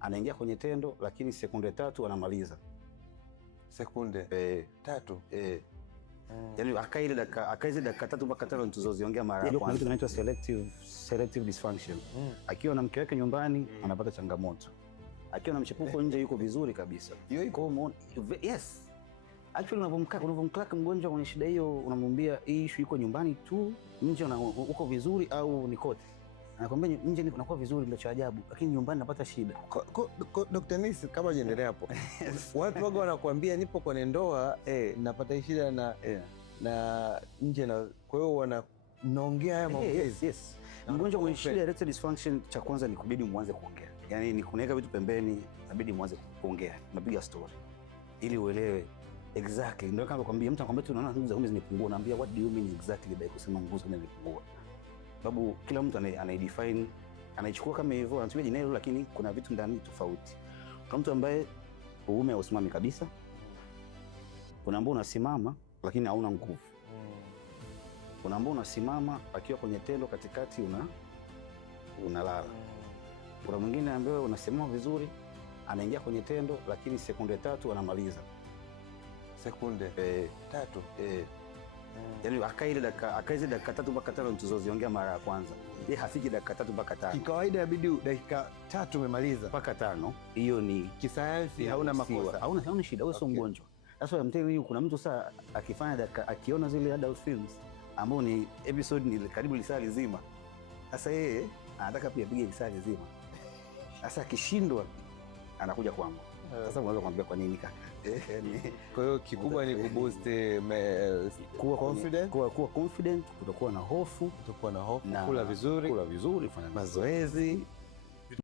anaingia kwenye tendo, lakini sekunde 3 anamaliza. Sekunde 3? Yani akaile dakika 3 mpaka 5 tuzoziongea mara ya kwanza. Kuna kitu kinaitwa selective dysfunction. Akiwa na mke wake nyumbani anapata changamoto, akiwa na mchepuko nje yuko vizuri kabisa. Hiyo iko yes. Actually unavomkaa mgonjwa kwenye shida hiyo, unamwambia hii issue iko nyumbani tu, nje uko vizuri au ni kote? Anakuambia nje unakuwa vizuri, ndio cha ajabu, lakini nyumbani napata shida. Dr. Nisi, kama jiendelea hapo. Watu waga wanakuambia nipo kwenye ndoa napata shida na nje, na kwa hiyo wanaongea haya maongezi. Yes. Mgonjwa mwenye shida ya erectile dysfunction, cha kwanza ni kubidi muanze kuongea. Yaani ni kunaweka vitu pembeni, inabidi muanze kuongea. Unapiga story ili uelewe exactly. Ndio kama kwambia mtu anakuambia tunaona nguvu za uume zimepungua, naambia what do you mean exactly by kusema nguvu zimepungua? Sababu kila mtu anaidefine, anaichukua kama hivyo, anatumia jina hilo, lakini kuna vitu ndani tofauti. Kuna mtu ambaye uume hausimami kabisa, kuna ambao unasimama lakini hauna nguvu, kuna ambao unasimama akiwa kwenye tendo katikati unalala, kuna mwingine ambaye unasimama vizuri anaingia kwenye tendo, lakini sekunde 3 anamaliza. Sekunde 3? Yani akaile dakika 3 mpaka 5 tuzoziongea mara ya kwanza. Yeye hafiki dakika 3 mpaka 5. Kikawaida inabidi dakika 3 umemaliza mpaka 5. Hiyo ni kisayansi, hauna makosa. Hauna shida, wewe sio mgonjwa. Sasa unamtell you, kuna mtu saa akifanya akiona zile adult films ambao ni episode ni karibu lisaa lizima. Sasa yeye anataka pia apige lisaa lizima. Sasa akishindwa anakuja kwangu. Sasa unaweza kumwambia kwa nini kaka? Kwa hiyo kikubwa ni kuboost kuwa confident, kutokuwa na hofu, kula vizuri, kufanya mazoezi.